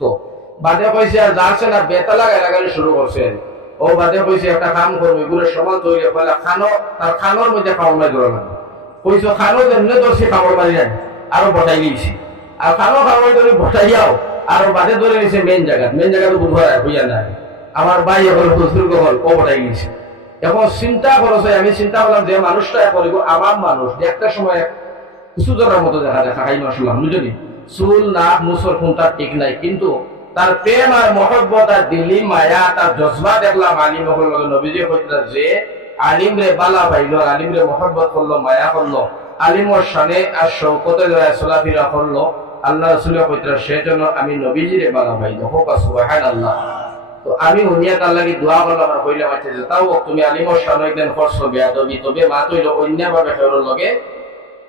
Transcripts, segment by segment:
তো বাদে কইছে আর যাচ্ছে না বেতালা গালাগালি শুরু করছেন। ও বাদে কইছে একটা কাম করবো এগুলো সমান তৈরি বলে খানো, তার খানোর মধ্যে খাওয়ার মাই ধরে না কইছো খানো যেমনি ধরছি খাবার বাড়ি যায় আরো বটাই দিয়েছি আর খানো খাবার ধরে বটাইয়াও আরো বাদে ধরে নিছে মেন জায়গা তো বুঝা বুঝা নাই। আমার ভাই এখন বুজুর্গ হল ও বটাই গেছে। এখন চিন্তা করছে, আমি চিন্তা করলাম যে মানুষটা করিব আমার মানুষ একটা সময় কিছু জনের মতো দেখা যায় খাই মাসলাম বুঝলি চুল নাক মুসর কোনটা ঠিক নাই, কিন্তু তার প্রেম আর মহব্বত আর দিল্লি মায়া তার জজবা দেখলাম আলিম হল নবীজি হইতা যে আলিম রে বালা পাইল, আলিম রে মহব্বত করলো, মায়া করলো, আলিমর শানে আর শৌকতে চলাফেরা করলো, আল্লাহ রাসূলের হইতা সেজন্য আমি নবীজি রে বালা পাইল। হোক সুবহানাল্লাহ। তো আমি হুনিয়া তার লাগি দোয়া করলাম আর কইলাম আচ্ছা যে তাও তুমি আলিমর শানে একদিন করছো বেয়াদবি, তবে মা তৈল অন্য ভাবে হেরোর লগে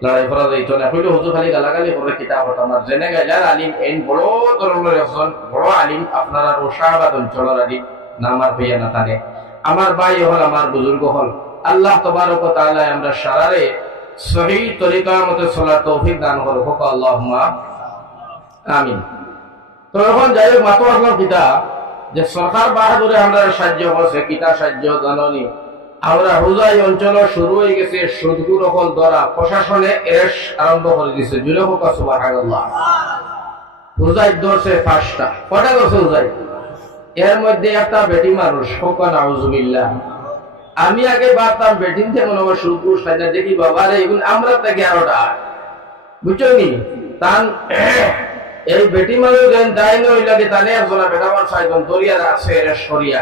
লড়াই করা যাইতো না। হইলো হুজুর খালি গালাগালি করে কিতাব হতো আমার জেনে গেলেন আলিম এই বড় ধরনের একজন বড় আলিম আপনারা রোশাবাদ অঞ্চলের আলিম নামার হইয়া না থাকে। আমার ভাই হল আমার বুজুর্গ হল আল্লাহ তবারক ওয়া তাআলা আমরা সারারে সহি তরিকার মতে চলার তৌফিক দান করুক, হোক আল্লাহুম্মা আমিন। তো এখন যাই হোক মাতো আসলাম কিতা যে সরকার বাহাদুরে আমরা সাহায্য করছে, কিতা সাহায্য জাননি আমরা হুজাই অঞ্চল শুরু হয়ে গেছে সুদগুর হল ধরা প্রশাসনে এস আরম্ভ করে দিছে। জুড়ে হোক সুবহানাল্লাহ। হুজাই ধরছে 5টা, কটা ধরছে হুজাই? এর মধ্যে একটা বেটি মানুষ, হোক নাউজুবিল্লাহ। আমি আগে ভাবতাম বেটিন থেকে মনে হয় সুদগুর সাজা দেখি বাবা রে এগুলো আমরা থেকে আরোটা বুঝছো নি তান এই বেটি মানুষ যেন তাই নই লাগে তানে একজনা বেটা মানুষ একজন দরিয়া আছে এর সরিয়া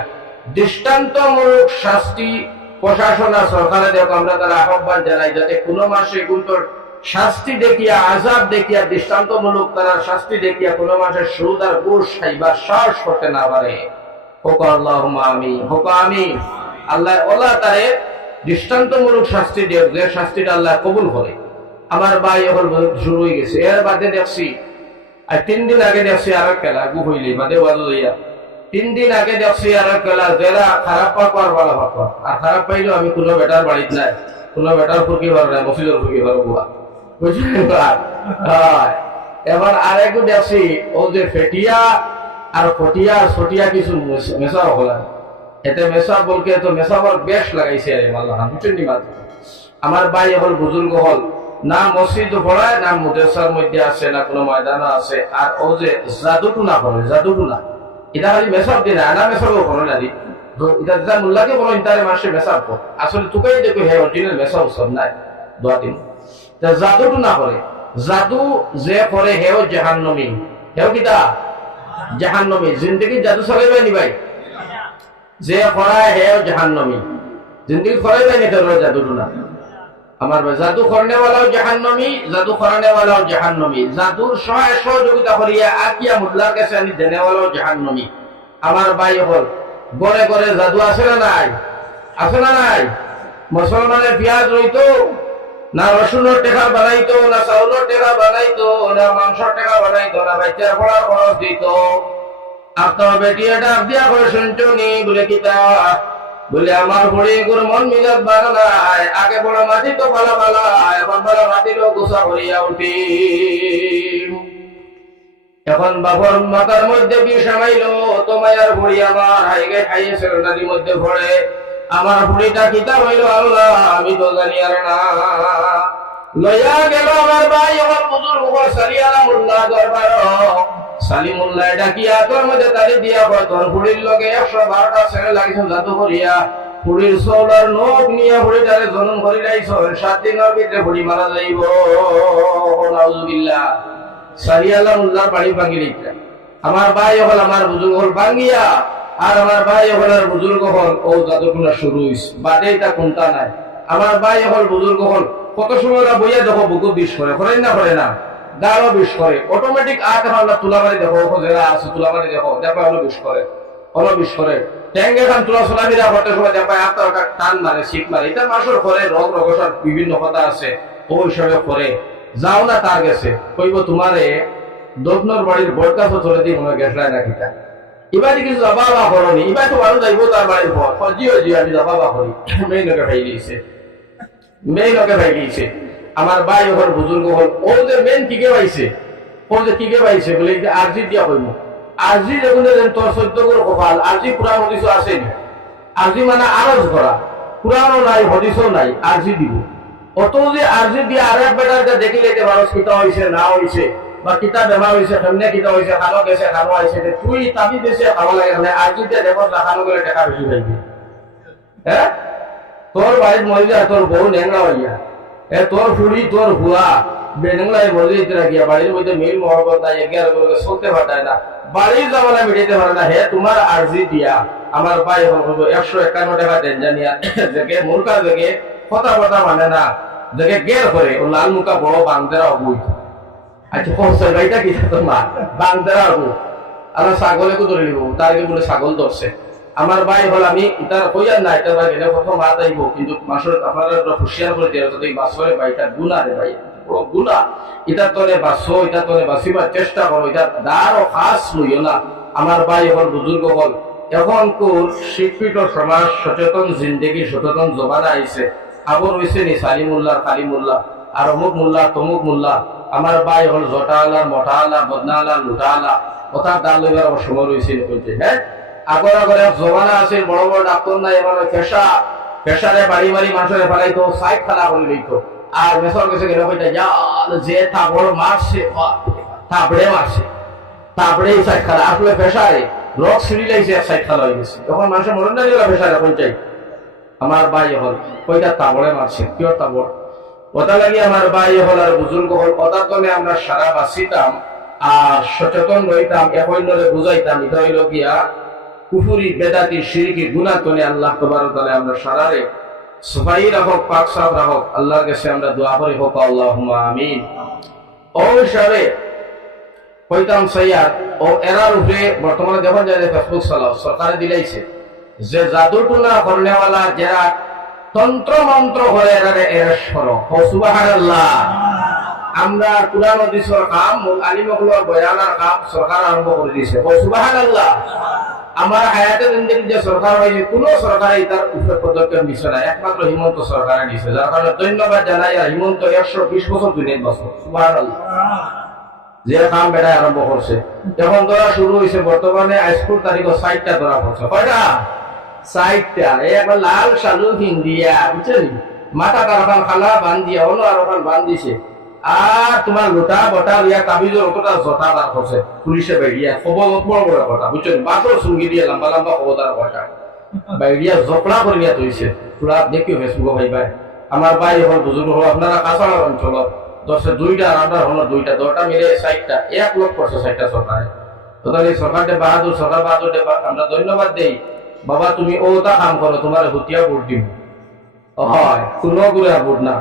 দৃষ্টান্তমূলক শাস্তি প্রশাসন আর সরকারে দেখো আমরা তারা আহ্বান জানাই যাতে কোনো মাসে কিন্তু শাস্তি দেখিয়া আযাব দেখিয়া দৃষ্টান্তমূলক তারা শাস্তি দেখিয়া কোনো মাসের সুদ আর ঘুষ খাইবার সাহস করতে না পারে। হোক আল্লাহুম্মা আমিন, হোক আমিন। আল্লাহ ওলা তারে দৃষ্টান্তমূলক শাস্তি দেয় যে শাস্তিটা আল্লাহ কবুল করে। আমার ভাই এখন শুরু হয়ে গেছে। এর বাদে দেখছি আর 3 দিন আগে দেখছি আর খেলা গু হইলে বাদে বাজু হইয়া 3 দিন আগে দেখছি আর খেলা যারা খারাপ পাওয়ার ভালো পাওয়া আর খারাপ পাইলেও আমি কোনো বেটার বাড়িতে নাই, কোনো বেটার ফুকি পারো না, মসজিদের ফুকি পারো বুয়া বুঝলেন। এবার আর একটু দেখছি ও যে ফেটিয়া আর ফটিয়া ছটিয়া কিছু মেশা হলা এতে মেশা বলকে তো মেশাবার বেশ লাগাইছে আরে আল্লাহ বুঝছেন নি মাত্র। আমার ভাই হল বুজুর্গ হল না মসজিদ পড়ায় না মুদ্রাসার মধ্যে আছে না কোনো ময়দানও আছে। আর ও যে জাদুটুনা করে জাদুটুনা এটা খালি মেসাব দিয়ে না মেসাবও করে না দি এটা যা মুল্লাকে বলো ইন্টারে মাসে মেসাব কর আসলে তোকেই দেখো হে অরিজিনাল মেসাব সব নাই দোয়া দিন। জাদুটুনা করে জাদু যে করে হেও জাহান্নামী, হেও কিতা জাহান্নামী। জিন্দগি জাদু চলাইবে নি ভাই? যে করায় হেও জাহান্নামী, জিন্দগি করাইবে নি তোর জাদুটুনা? আমার জাদু করনে वालाও জাহান্নামী, জাদু করানে वालाও জাহান্নামী, জাদুর সহযোগিতা করিয়া আকিয়া মুল্লার কাছে আনি দেনে वालाও জাহান্নামী। আমার ভাই হল গড়ে গড়ে জাদু আছে না নাই? আছে না নাই? মুসলমানের পেঁয়াজ রইতো না, রসুনের টেকা বানাইতো না, চাউলের টেকা বানাইতো না, মাংসের টেকা বানাইতো না, বাচ্চার পড়ার খরচ দিত। আপনার বেটিয়া ডাক দিয়া করে শুনছো নি বলে কিতা বলে আমার বড়ি গুর মন মিলাদ বানায় আগে বড় মাটি তো ভালো ভালো এখন বড় মাটি লোক গোসা করিয়া উঠি। এখন বাবর মাথার মধ্যে বিষ আমাইলো তোমার বড়ি আমার হাইগে খাইয়ে সেরেন্ডারির মধ্যে ভরে আমার বড়িটা কিতা হইল আল্লাহ আমি তো জানি আর না। লইয়া গেল আমার ভাই আমার বুজুর্গ সালিয়ালা মোল্লা দরবার সালিমুল্লাহ ডাকিয়া তোর মধ্যে তালি দিয়া তোর ফুড়ির লগে 112টা ছেলে লাগিস জাদু করিয়া ফুড়ির চৌলার নখ নিয়ে ফুড়িটারে জনম করি লাইছ 7 দিনের ভিতরে ফুড়ি মারা যাইব। নাউজুবিল্লাহ। সালিয়ালা মোল্লার বাড়ি ভাঙি দিতা আমার ভাই হল আমার বুজুর্গ হল ভাঙ্গিয়া আর আমার ভাই হল আর বুজুর্গ হল ও জাদুগুলা শুরু হইছে বাদে এটা কোনটা নাই। আমার ভাই হল বুজুর্গ হল কত সময় বইয়া দেখো বুকু বিষ করে করেন না করে না গাড়ো বিষ করে অটোমেটিক আগে আমরা তুলাবাড়ি দেখো যারা আছে তুলাবাড়ি দেখো দেখো হলো বিষ করে হলো বিষ করে ট্যাঙ্গে খান তুলা চলাফেরা করতে সময় দেখো আপনার টান মারে শিখ মারে এটা মাসের করে রোগ রগসার বিভিন্ন কথা আছে ও হিসাবে করে যাও না তার গেছে কইব তোমারে দক্ষিণর বাড়ির বড়কাছ চলে দিয়ে মনে গেছলাই না কিটা এবার কিছু যাবা করনি এবার তো ভালো যাইব তার বাড়ির পর জিও জিও আমি যাবা করি মেয়ে লোকে ভাই দিয়েছে মেয়ে লোকে ভাই দিয়েছে। আমার ভাই ওর বুজুর্গ হল ও যে মেন কিকে পাইছে ও যে কিকে পাইছে বলে আরজি দিয়া হইব আজি যেগুলো তোর 14 গুলো কপাল আজি কোরআন হদিসও আসেনি আজি মানে আরজ করা কোরআনও নাই হদিসও নাই আজি দিব অত যে আজি দিয়ে আর এক বেটা দেখিলে যে মানুষ কিতা হয়েছে না হয়েছে বা কিতা বেমার হয়েছে কেমনে কিতা হয়েছে খানো গেছে খানো আইছে তুই তাবি দেশে খাওয়া লাগে মানে আজি দিয়ে দেখো খানো গেলে টাকা বেশি পাইবি হ্যাঁ তোর বাড়ির মহিলা তোর বউ নেংরা হইয়া তোর ফুড়ি তোর হুয়া বেনেংলায় মরে যেতে রাখিয়া বাড়ির মধ্যে মিল মহব্বত নাই এগিয়ে চলতে পাঠায় না বাড়ির জামানা মিটাইতে পারে না হে তোমার আর্জি দিয়া আমার ভাই হল 151 টাকা দেন জানিয়া দেখে মুরকা দেখে কথা কথা মানে না দেখে গের করে ও লাল মুখা বড় বান্দেরা হবুই আচ্ছা পৌঁছে ভাইটা কি তোমার বান্দেরা হবু আর ছাগলে ধরে নিব তার বলে ছাগল ধরছে আমার ভাই হল আমি ইতার কইয়ার না এটা ভাই গেলে প্রথম মাত আইব কিন্তু মাসের আপনারা হুশিয়ার করে দিয়ে যদি বাসরে ভাইটা গুণা রে ভাই বড় গুণা ইতার তলে বাসো ইতার তলে বাসিবার চেষ্টা করো ইতার দারও খাস লইও না আমার ভাই হল বুজুর্গ হল এখন কোর শিক্ষিত সমাজ সচেতন জিন্দেগি সচেতন জমানা আইছে আবর হয়েছে নি সালিমুল্লাহ কালিমুল্লাহ আর অমুক মোল্লা তমুক মোল্লা আমার ভাই হল জটা আলা মোটা আলা বদনা আলা লুটা আলা কথা দাল লইবার সময় রয়েছে হ্যাঁ আগর আগরে জমানা আছে বড় বড় ডাক্তার নাই এবার পেশারে বাড়ি বাড়ি মানুষের ফেলাইতো সাইড খেলা করে লইতো আর মেসর কাছে গেলে হইতা যা যে তাবড় মারছে তাবড়ে মারছে তাবড়ে সাইড খেলা আসলে পেশারে রক সিঁড়ি লাইছে এক সাইড খেলা হয়ে গেছে তখন মানুষের মনে না গেল পেশারে পঞ্চায়েত আমার ভাই হল কইটা তাবড়ে মারছে কিয় তাবড় কথা লাগি আমার ভাই হল আর বুজুর্গ হল কথা তলে আমরা সারা বাঁচিতাম আর সচেতন রইতাম এখন বুঝাইতাম এটা হইল গিয়া কুফুরি বেদাতি শিরকি গুনাহ করে আল্লাহ তাবারক তাআলা আমরা সারারে সফাই রাখক পাক সাফ রাখক আল্লাহর কাছে আমরা দোয়া করি হোক আল্লাহুম্মা আমিন ও সারে কইতাম সাইয়াদ ও এরার উপরে বর্তমানে দেখা যায় যে ফেসবুক চালাও সরকারে দিলাইছে যে জাদু টুনা করনেওয়ালা যারা তন্ত্র মন্ত্র করে এরারে এরেশ করো ও সুবহানাল্লাহ আমরা কুরআন হাদিসের কাম আলিমগুলোর বয়ানের কাম সরকার আরম্ভ করে দিয়েছে ও সুবহানাল্লাহ আমার হায়াতে জিন্দেগি যে সরকার হয়েছে কোন সরকারই তার উপরে পদক্ষেপ নিচ্ছে না একমাত্র হিমন্ত সরকারে নিচ্ছে যার কারণে ধন্যবাদ জানাই আর হিমন্ত 120 বছর দুনিয়া বছর সুবহানাল্লাহ যে কাম বেড়ায় আরম্ভ করছে এখন ধরা শুরু হয়েছে বর্তমানে আজকুর তারিখ 60টা ধরা পড়ছে কয়টা 60টা একবার লাল শালু হিন্দিয়া বুঝছেন মাথা কারখান খালা বান্ধিয়া হলো আর ওখান বান্ধিছে আর তোমার লোটা বটা ইয়া কাবিজের অতটা জটা বার করছে পুলিশে বেরিয়া খবর বড় বড় কথা বুঝছেন বাসর সঙ্গী দিয়ে লম্বা লম্বা খবরদার কথা বেরিয়া জপড়া করে নিয়ে তৈছে পুরা দেখিও ফেসবুক ভাই ভাই আমার ভাই হল বুজুর্গ হল আপনারা কাছাড়ার অঞ্চল 10-2টা আর আমরা হলো 2টা 10টা মিলে 60টা 1 লক্ষ করছে 60টা সরকারে তো তাহলে সরকারকে বাহাদুর সরকার বাহাদুর আমরা ধন্যবাদ দেই বাবা তুমি ওটা কাম করো তোমার হুতিয়া ভোট দিব হয় কোনো গুলা ভোট না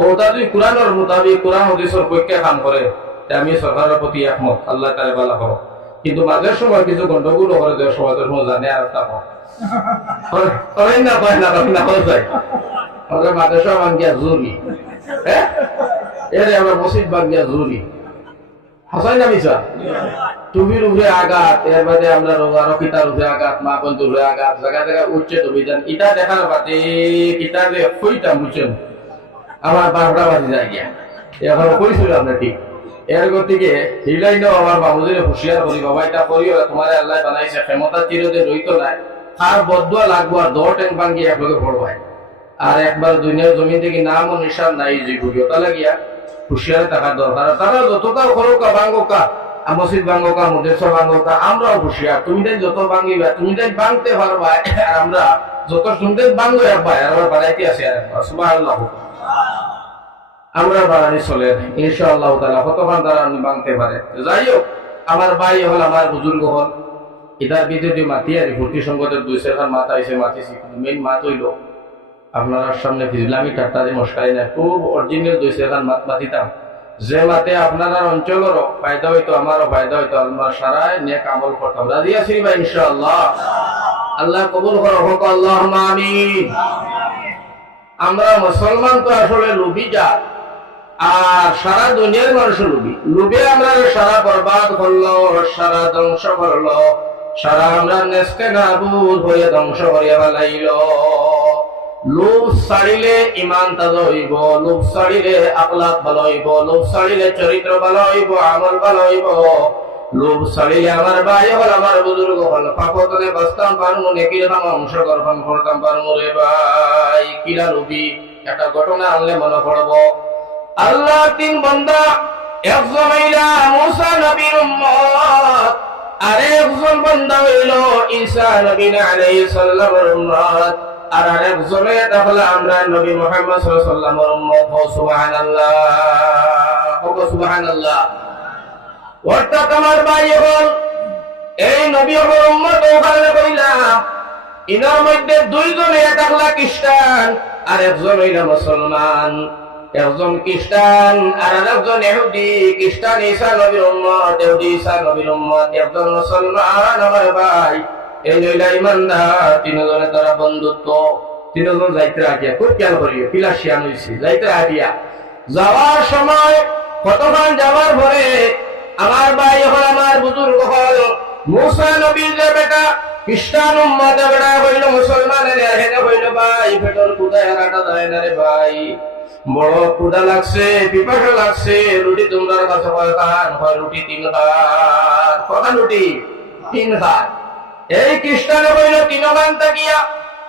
ওটা যদি কোরআনের মোতাবিক কোরআন হাদিসের পক্ষে কাম করে আমি সরকারের প্রতি একমত আল্লাহ তাআলা ভালো করো কিন্তু মাঝের সময় কিছু গন্ডগোল করে দেওয়ার সমাজের সময় জানে আর তা করেন না পায় না না হয়ে যায় আমাদের মাদ্রাসা বাঙ্গিয়া জরুরি হ্যাঁ এর আমরা মসজিদ বাঙ্গিয়া জরুরি হাসাই না মিশা টুপির উপরে আঘাত এর বাদে আমরা আরো কিতার উপরে আঘাত মা বন্ধুর উপরে আঘাত জায়গা জায়গায় উচ্ছেদ অভিযান ইটা দেখার বাদে কিতাবে কইটা বুঝছেন আমার 12টা বাজে যায় গিয়া এখন কইছিল আমরা ঠিক এর গতিকে হিলাইনো আমার বাবুজিরে হুঁশিয়ার করি বাবা এটা করিও তোমার আল্লাহ বানাইছে ক্ষমতা চিরদিন রইতো নাই আর বদুয়া লাগবো আর 10 ট্যাঙ্ক ভাঙ্গি একলগে পড়বাই আর একবার দুনিয়ার জমিন থেকে নাম ও নিশান নাই যে ওটা লাগিয়া হুঁশিয়ারে থাকার দরকার তারা যতটা করোকা ভাঙ্গোকা মসজিদ ভাঙ্গোকা মদেশা ভাঙ্গোকা আমরাও হুঁশিয়ার তুমি তাই যত ভাঙ্গিবা তুমি তাই ভাঙতে পারবা আর আমরা যত শুনতে ভাঙ্গো একবার আর আবার বাড়াইতে আসি আর একবার সুবহানাল্লাহ আমরা বাড়ানি চলে ইনশাআল্লাহ তাআলা কতক্ষণ তারা ভাঙতে পারে যাই হোক আমার ভাই হল আমার বুজুর্গ হল ইদার বিদ্যুৎ মাতি আর ভর্তি সংকটের 2-4 মাথা এসে মাতিছি মেইন মাত হইল আপনার সামনে ইসলামী ঠাট্টারে মস্কাই না খুব অরিজিনাল 2-4 মাত মাতিতাম যে মাতে আপনার অঞ্চলেরও ফায়দা হইতো আমারও ফায়দা হইতো আল্লাহ সারায় নেক আমল করতাম রাজি আছি ভাই ইনশাআল্লাহ আল্লাহ কবুল করো হোক আল্লাহুম্মা আমিন আমরা মুসলমান তো আসলে লোভী জাত আর সারা দুনিয়ার মানুষ লোভে আমরা সারা বরবাদ করলো সারা ধ্বংস করলো সারা আমরা নেস্কে নাবুদ হয়ে ধ্বংস করিয়া ফেলাইলো লোভ ছাড়িলে ইমান তাজা হইব লোভ ছাড়িলে আখলাক ভালো হইব লোভ ছাড়িলে চরিত্র ভালো হইব আমল ভালো হইব লোভ ছাড়িলে আমার ভাই হল আমার বুজুর্গ হল পাপতনে বাঁচতাম পারমু নেকির কাম অংশগ্রহণ করতাম পারমু রে ভাই কিলা লোভী একটা ঘটনা আনলে মনে পড়ব আল্লাহ তিন বান্দা একজন হইলা মুসা নবীর উম্মত আর একজন বান্দা হইল ঈসা নবী আলাইহিস সালামের উম্মত আর আরেকজনে তাহলে আমরা নবী মুহাম্মদ সাল্লাল্লাহু আলাইহি ওয়াসাল্লামের উম্মত সুবহানাল্লাহ সুবহানাল্লাহ অর্থাৎ আমার ভাই হল এই নবী হল উম্মত ওখানে কইলা ইনার মধ্যে দুইজনে থাকলা খ্রিস্টান আর একজন হইলা মুসলমান একজন খ্রিস্টান আর আরেকজন ইহুদি খ্রিস্টান ঈসা নবীর উম্মত ইহুদি ঈসা নবীর উম্মত একজন মুসলমান আমার ভাই এই নইলা ইমানদার তিনজনে তারা বন্ধুত্ব তিনজন যাইতে আটিয়া খুব খেয়াল করিও পিলাসিয়ান হইছি যাইতে আটিয়া যাওয়ার সময় কতক্ষণ যাওয়ার পরে আমার ভাই হল আমার বুজুর্গ হল মুসা নবীর যে বেটা খ্রিস্টান উম্মত বেটা হইল মুসলমানের হেনে হইল ভাই পেটর কুদায় রাটা যায় না রে ভাই বড় কুদা লাগছে পিপাসা লাগছে রুটি তোমরা কাছে কয় খান হয় রুটি 3 খান কখন রুটি 3 খান এই খ্রিস্টানে হইল 3 খান তাকিয়া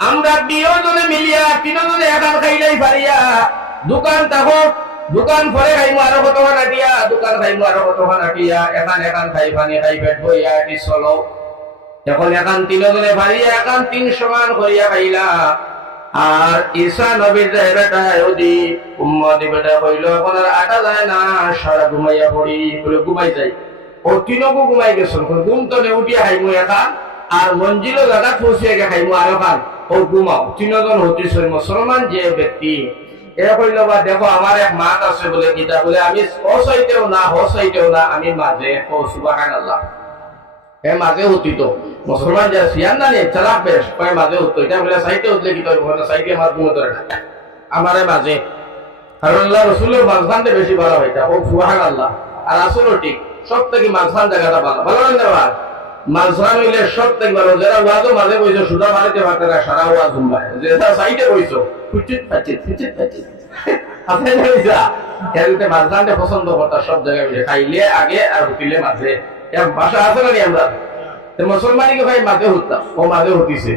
আমরা 2 জনে মিলিয়া 3 জনে একান খাইলাই পারিয়া দোকান থাকো দোকান পরে খাইমু আরো কতক্ষণ আটিয়া দোকান খাইমু আরো কতক্ষণ আটিয়া একান খাই পানি খাই পেট বইয়া আটি চলো এখন একান 3 জনে পারিয়া একান 3 সমান করিয়া খাইলা আর ঈসা নবীর বেটা ইহুদি উম্মতি বেটা হইল এখন আর আটা যায় না সারা ঘুমাইয়া পড়ি বলে ঘুমাই যাই ও তিনকো ঘুমাই গেছেন ঘুম তো নে উঠিয়া খাইমু একান আর মঞ্জিল জায়গা পৌঁছিয়া গে খাইমু আরো খান ও ঘুমাও 3 জন হতিছেন মুসলমান যে ব্যক্তি এ কইল বা দেখো আমার এক মাত আছে বলে কিতা বলে আমি হসাইতেও না আমি মাঝে ও সুবহানাল্লাহ এ মাঝে হতি তো মুসলমান যে সিয়ান না নে চালাক বেশ কয় মাঝে হতো এটা বলে সাইতে উঠলে কি করব না সাইতে মার গুণ ধরে না আমারে মাঝে আর আল্লাহ রাসূলের মাঝখানতে বেশি ভালো হইতা ও সুবহানাল্লাহ আর আসলে ঠিক সব থেকে মাঝখান জায়গাটা ভালো ভালো না দেওয়ার মাঝখান হইলে সব থেকে ভালো যারা ওয়াজও মাঝে কইছো সুদা মারিতে পারতে না সারা ওয়াজ ঘুমায় যেটা সাইতে কইছো ফুচিত পাচিত আপনি জানিসা এতে মাঝখানতে পছন্দ করতা সব জায়গায় খাইলে আগে আর হুকিলে মাঝে এক ভাষা আছে না আমরা মুসলমানিকে ভাই মাঝে হতাম ও মাঝে হতিছে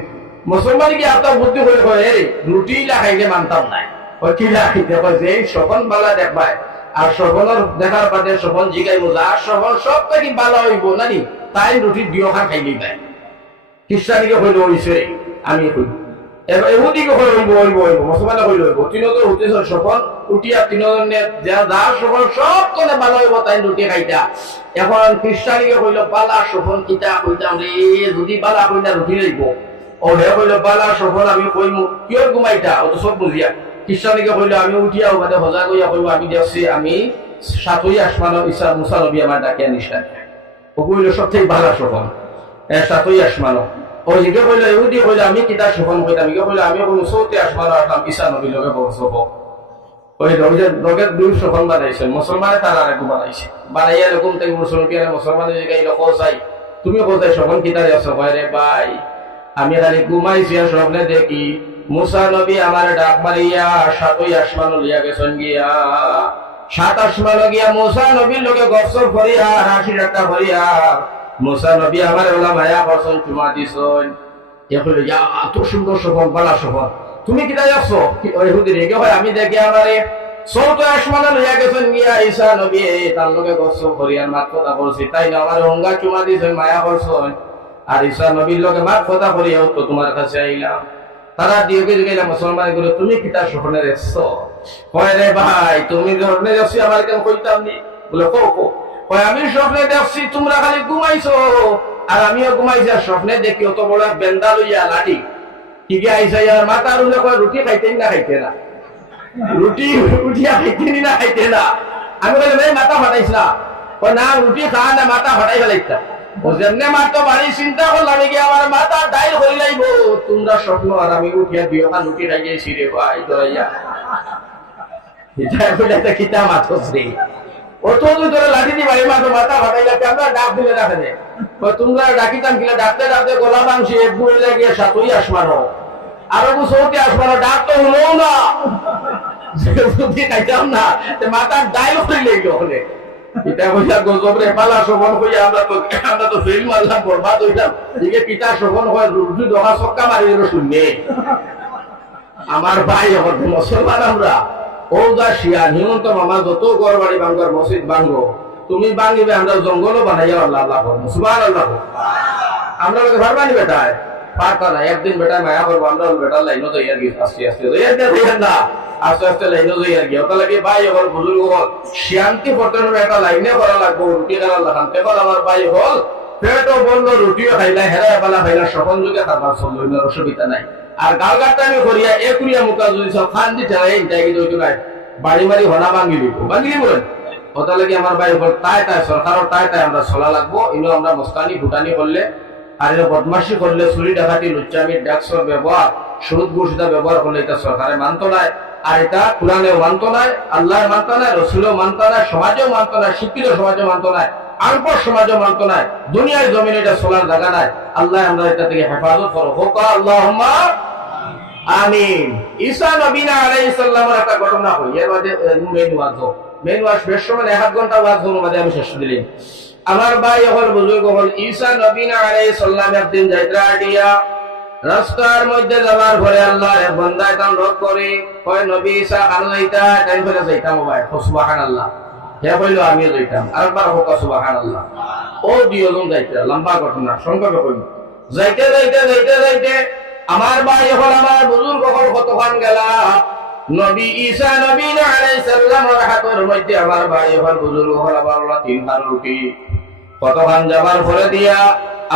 মুসলমানিকে আপনার বুদ্ধি করে কয় এই রুটি খাইলে মানতাম নাই ও কি খাইতে কয় যে সপন বালা দেখবাই আর সপনের দেখার বাদে সপন জিগাই বোঝা আর সপন সব থেকে ভালো হইব নানি তাই রুটি 2 খান খাইলেই দেয় খ্রিস্টানিকে হইল হইছে আমি কই এবার ইহুদিকে হইব মুসলমানে হইল হইব 3 জন হতিছে সপন উঠিয়া 3 জনে যা সপন সব কোনে ভালো হইব তাই রুটি খাইতা এখন খ্রিস্টানিকে কইল বালা সফল কিতা কইতাম রে যদি বালা কইনা রুটি লইব ও হে কইল বালা সফল আমি কইমু কিয় ঘুমাইতা ও তো সব বুঝিয়া খ্রিস্টানিকে কইল আমি উঠিয়া বাদে হজা কইয়া কইব আমি দেখছি আমি 7ই আসমান ঈসা মুসা নবী আমার ডাকে নিষ্ঠা ও কইল সবথেকে বালা সফল 7ই আসমান ও জিগে কইল ইহুদি কইল আমি কিতা সফল কইতাম কি কইল আমি কইল 4ই আসমান আসলাম ঈসা নবী লগে বসব ওই রোগের 2 সফল বানাইছেন মুসলমানে তার আরেকটু বানাইছে বানাইয়া এরকম থেকে মুসলমানের জায়গায় কোসাই তুমি কোথায় সফল কিতারে আছো রে ভাই আমি খালি ঘুমাইছি আর স্বপ্নে দেখি মুসা নবী আমার ডাক মারিয়া 7ই আসমান লিয়া গেছেন গিয়া 7 আসমান গিয়া মুসা নবীর লোকে গফসর করিয়া হাসি ঠাট্টা করিয়া মুসা নবী আমার ওলা মায়া করছেন চুমা দিছেন এখন ইয়া এত সুন্দর সফল বালা সফল তুমি কিতা যাচ্ছ ইহুদি রেগে হয় আমি দেখি আমারে 4ই আসমানে লইয়া গেছেন গিয়া ঈসা নবী তার লগে গফসর করিয়া মাত কথা বলছি তাই না আমার হঙ্গা চুমা দিছেন মায়া করছেন আর ঈসা নবীর লগে মাত কথা করিয়া তো তোমার কাছে আইলাম তারা দিওকে গেলাম মুসলমান গুলো তুমি কিতা স্বপ্নে দেখছো কয় রে ভাই তুমি স্বপ্নে দেখছি আমার কেন কইতাম নি বলে কো কয় আমি স্বপ্নে দেখছি তোমরা খালি ঘুমাইছো আর আমিও ঘুমাইছি আর স্বপ্নে দেখি অত বড় বেন্দা লইয়া লাঠি কি কি আইসা আর মাথার উলে কয় রুটি খাইতেন না খাইতে না রুটি উঠিয়া খাইতেনি না খাইতে না আমি বলে ভাই মাথা ফাটাইছ না কয় না রুটি খা না মাথা ফাটাই ফেলাইতা ও যেমনে মাত্র বাড়ি চিন্তা করলাম কি আমার মাথা ডাইল হয়ে যাইব তোমরা স্বপ্ন আর আমি উঠিয়া 2 খান রুটি খাই গেছি রে ভাই দরাইয়া এটা বলে একটা কিতা মাথস রে ও তো তুই তোরা লাঠি দি বাড়ি মাথা মাথা ফাটাইলা আমরা ডাক দিলে রাখে দে তোমরা ডাকিতাম কিনা ডাকতে ডাকতে গলা মাংসি এক বুড়ে লাগিয়ে 7ই আসমান আর 4ই আসমান ডাক তো হলো না যদি খাইতাম না মাথা ডাইল হয়ে লাগলো ওখানে পিতা কইয়া গজব রে পালা শোভন কইয়া আমরা তো ফেল মারলাম বরবাদ হইলাম এদিকে পিতা শোভন হয় রুটি দোহা চক্কা মারি দিল শুনবে আমার ভাই এখন মুসলমান আমরা ও যা শিয়া হিমন্ত মামা যত ঘর বাড়ি ভাঙ্গার মসজিদ ভাঙ্গো তুমি ভাঙিবে আমরা জঙ্গলও বানাইয়া আল্লাহ আল্লাহ করবো সুবহানাল্লাহ আমরা লোকে ভার বানি বেটায় পারতা না একদিন বেটায় মায়া করবো আমরা বেটার লাইনও যাই আর কি আস্তে আস্তে না আস্তে আস্তে লাইনও যাই আর কি ওটা লাগে ভাই এখন বুজুর্গ হল শান্তি পটন একটা লাইনে করা লাগবো রুটি করা লাগাতে কর আমার ভাই হল পেটও বললো রুটিও খাইলা হেরায় পালা খাইলা সকল যুগে খাবার চললো অসুবিধা নাই আর গাল গাটটা আমি করিয়া একুরিয়া মুখা যদি সব খান দিতে যাই কিন্তু নাই বাড়ি বাড়ি হনা ভাঙিলি বলেন ওটা লাগে আমার ভাই হল তাই সরকারের তাই আমরা চলা লাগবো ইনো আমরা মস্তানি ভুটানি করলে আর এটা বদমাসি করলে চুরি ডাকাতি লুচ্চামি ড্যাক্সর ব্যবহার সুদ ঘোষিতা ব্যবহার করলে এটা সরকারে মানত নাই আর এটা কোরআনেও মানত নাই আল্লাহ মানত নাই রসুলেও মানত নাই সমাজেও মানত নাই শিক্ষিত সমাজেও মানত নাই আনপড় সমাজেও মানত নাই দুনিয়ার জমিনে এটা চলার জায়গা নাই আল্লাহ আমরা এটা থেকে হেফাজত করো হোক আল্লাহুম্মা আমিন ঈসা নবী আলাইহিস সালামের একটা ঘটনা হই এর মধ্যে মেন ওয়াজ বেশ সময় 1 ঘন্টা ওয়াজ হলো মধ্যে আমি শেষ দিলি আমার ভাই হল বুজুর্গ হল ঈসা নবী আলাইহিস সালাম একদিন যাত্রা দিয়া রাস্তার মধ্যে যাওয়ার পরে আল্লাহ এক বান্দা তান রোধ করে কয় নবী ঈসা কানো যাইতা তাই বলে যাইতাম ভাই সুবহানাল্লাহ হে কইলো আমিও যাইতাম আরেকবার হোক সুবহানাল্লাহ ও দুইজন যাইতা লম্বা ঘটনা সংক্ষেপে কইল যাইতে আমার ভাই হল আমার বুজুর্গ হল কতক্ষণ গেলা নবী ঈসা নবী আলাইহিস সালামের হাতের মধ্যে আমার ভাই হল বুজুর্গ হল আবার 3 হাড় রুটি কতক্ষণ যাবার পরে দিয়া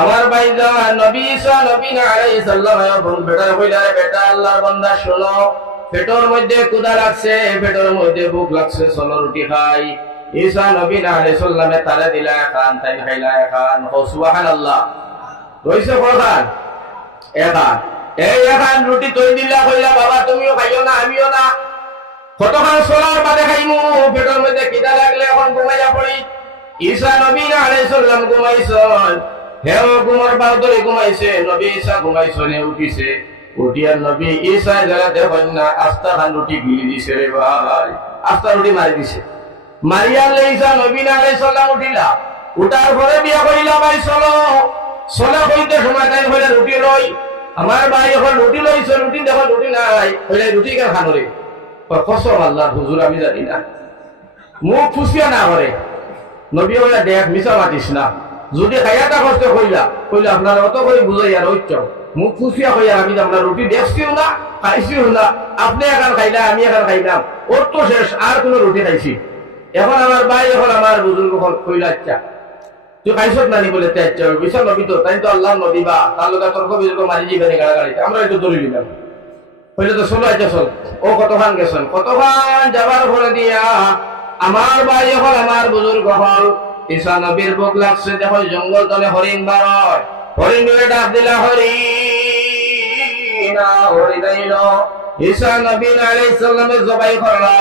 আমার ভাই যা নবী ঈসা নবী আলাইহিস সালাম বেটার কইলা রে বেটা আল্লাহর বান্দা শোনো পেটের মধ্যে ক্ষুধা লাগছে পেটের মধ্যে ভুক লাগছে চলো রুটি খাই ঈসা নবী আলাইহিস সালামে তালে দিলা খান তাই খাইলা খান সুবহানাল্লাহ কইছে প্রধান এখান এই এখন রুটি তৈরি দিলা কইলা বাবা তুমিও খাইও না আমিও না কতক্ষণ চলার বাদে খাইমু পেটের মধ্যে খিদা লাগলে এখন ঘুমাইয়া পড়ি ঈসা নবী আলাইহিস সালাম ঘুমাইছেন হেও ঘুমার বাদরে ঘুমাইছে নবী ঈসা ঘুমাইছেন উঠিছে উঠিয়ার নবী ঈসা যারা দেখেন না আস্তা খান রুটি গিলি দিছে রে ভাই আস্তা রুটি মারি দিছে মারিয়ালে ঈসা নবী আলাইহিস সালাম উঠিলা উঠার পরে বিয়া করিলা ভাই চলো হইতে সময় তাই হইলে রুটি লই আমার ভাই এখন রুটি লইছে রুটি দেখো রুটি নাই হইলে রুটি কেন খানো রে কসম আল্লাহ হুজুর আমি জানি না মুখ ফুসিয়া না করে নবী হইলা দেখ মিছা মাতিস না যদি খাইয়াটা কষ্ট কইলা আপনার অত করে বুঝাই আর ঐচ্য মুখ ফুসিয়া কইয়া আমি আমরা রুটি দেখছিও না খাইছিও না আপনি এখন খাইলা আমি এখন খাইলাম ওর তো শেষ আর কোনো রুটি খাইছি এখন আমার ভাই এখন আমার বুজুর্গ কইলা আচ্ছা তুই খাইছত নানি বলে বিশাল নবী তো তাই তো আল্লাহ নবী বা তার লোক তর্ক বিতর্ক মারি যাবে গাড়াগাড়িতে আমরা একটু দৌড়ে নিলাম হইলে তো চলো আচ্ছা চল ও কতক্ষণ গেছেন কতক্ষণ যাবার পরে দিয়া আমার ভাই হল আমার বুজুর্গ হল ঈসা নবীর ভোগ লাগছে দেখো জঙ্গল তলে হরিণ বার হয় হরিণ ডাক দিলা হরিণ ঈসা নবী আলাইহিস সালামের জবাই করলা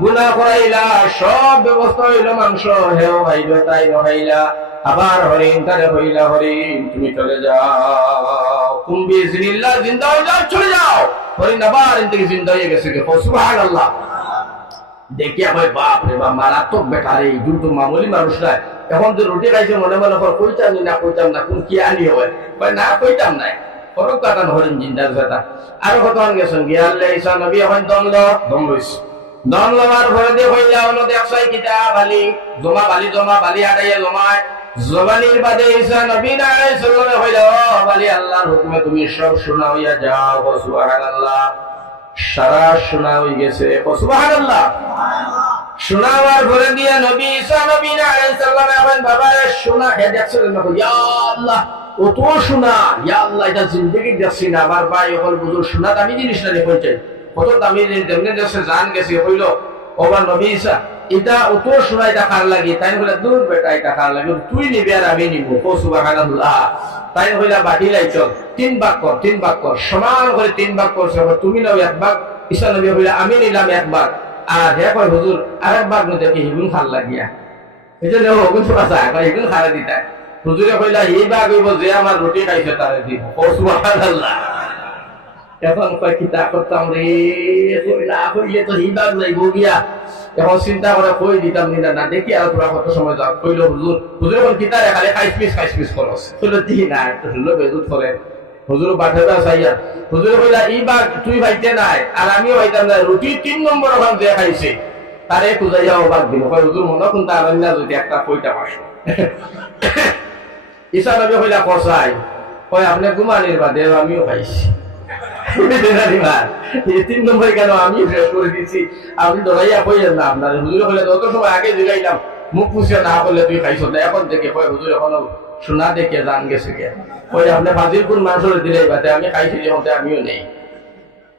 গুনাহ করাইলা সব ব্যবস্থা হইল মাংস হেও ভাইলো তাই হইলা আবার হরিণ তারে হইলা হরিণ তুমি চলে যাও কুম্বি জিনিল্লাহ জিন্দা হয়ে যাও চলে যাও হরিণ আবার থেকে জিন্দা হয়ে গেছে সুবহানাল্লাহ দেখিয়া হয় বাপ রে বাপ মারাত্মক বেটা রে দুটো মামুলি মানুষ নাই এখন যে রুটি খাইছে মনে মনে কইতাম না কোন কি আনি হয় না কইতাম নাই ফরক কাটান হরিণ জিন্দার কথা আরো কতক্ষণ গেছেন গিয়ালে ঈসা নবী এখন দম লইছে দম লওয়ার পরে দিয়ে হইলা হলো দেখছাই কিতা জমা বালি আড়াইয়া জমায় জবানির বাদে ঈসা নবী আলাইহিস সালাম হইলা বালি আল্লাহর হুকুমে তুমি সব শোনা হইয়া যাও সুবহানাল্লাহ সারা শোনা হয়ে গেছে সুবহানাল্লাহ শোনাবার পরে দিয়ে নবী ঈসা নবী আলাইহিস সালাম এখন বাবারে শোনা হে দেখছেন না ইয়া আল্লাহ ও তো শোনা ইয়া আল্লাহ এটা জিন্দেগি দেখছি না আমার ভাই হল বুঝুর শোনা দামি জিনিস না রে কইছে কত দামি জিনিস যেমনি দেশে জান গেছে হইল ওবার নবী ঈসা এটা ও তো শোনা এটা কার লাগি তাই বলে দূর বেটা এটা কার লাগি তুই নিবি আর আমি নিব সুবহানাল্লাহ তাই হইলা বাটি লাই চল 3 ভাগ কর সমান করে 3 ভাগ করছে তুমি নাও 1 ভাগ ঈসা নবী হইলা আমি নিলাম 1 ভাগ আর হে কয় হুজুর আরেক ভাগ নতে কি হিগুন খাল লাগিয়া এজন্য হুকুম সুরা যায় হিগুন খালে দিতা হুজুরে কইলা এই ভাগ হইব যে আমার রুটি খাইছে তারে দিব সুবহানাল্লাহ এখন কয় কিতা করতাম রে কইলা কইলে তো এই ভাগ যাইব গিয়া এখন চিন্তা করে কই দিতাম নিনা না দেখি আর তোরা কত সময় যাও কইলো হুজুর হুজুর এখন কিতারে খালি খাইছ পিস করস কইলো দি না একটু হলো বেজুত করে হুজুর বাঠাটা চাইয়া হুজুর কইলা ই বা তুই ভাইতে নাই আর আমিও ভাইতাম না রুটি 3 নম্বর ওখান যে খাইছে তারে খুঁজাইয়া অবাক দিল কই হুজুর মনে কোন তার না যদি একটা কইটা পাসো ঈসা নবী কইলা কসাই কই আপনি ঘুমানির বাদে আমিও খাইছি 3 নম্বর কেন আমি শেষ করে দিচ্ছি আপনি দৌড়াইয়া কইলেন না আপনার হুজুর হলে তত সময় আগে জিগাইলাম মুখ পুষিয়া না করলে তুই খাইছ না এখন দেখে কয় হুজুর এখন শোনা দেখে জান গেছে কে কই আপনি ফাজিলপুর মানুষের দিলে বাদে আমি খাইছি যখন আমিও নেই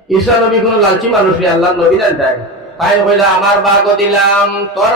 ঈসা নবী কোনো লালচি মানুষ আল্লাহ নবী না তাই কইলা আমার বাগও দিলাম তোর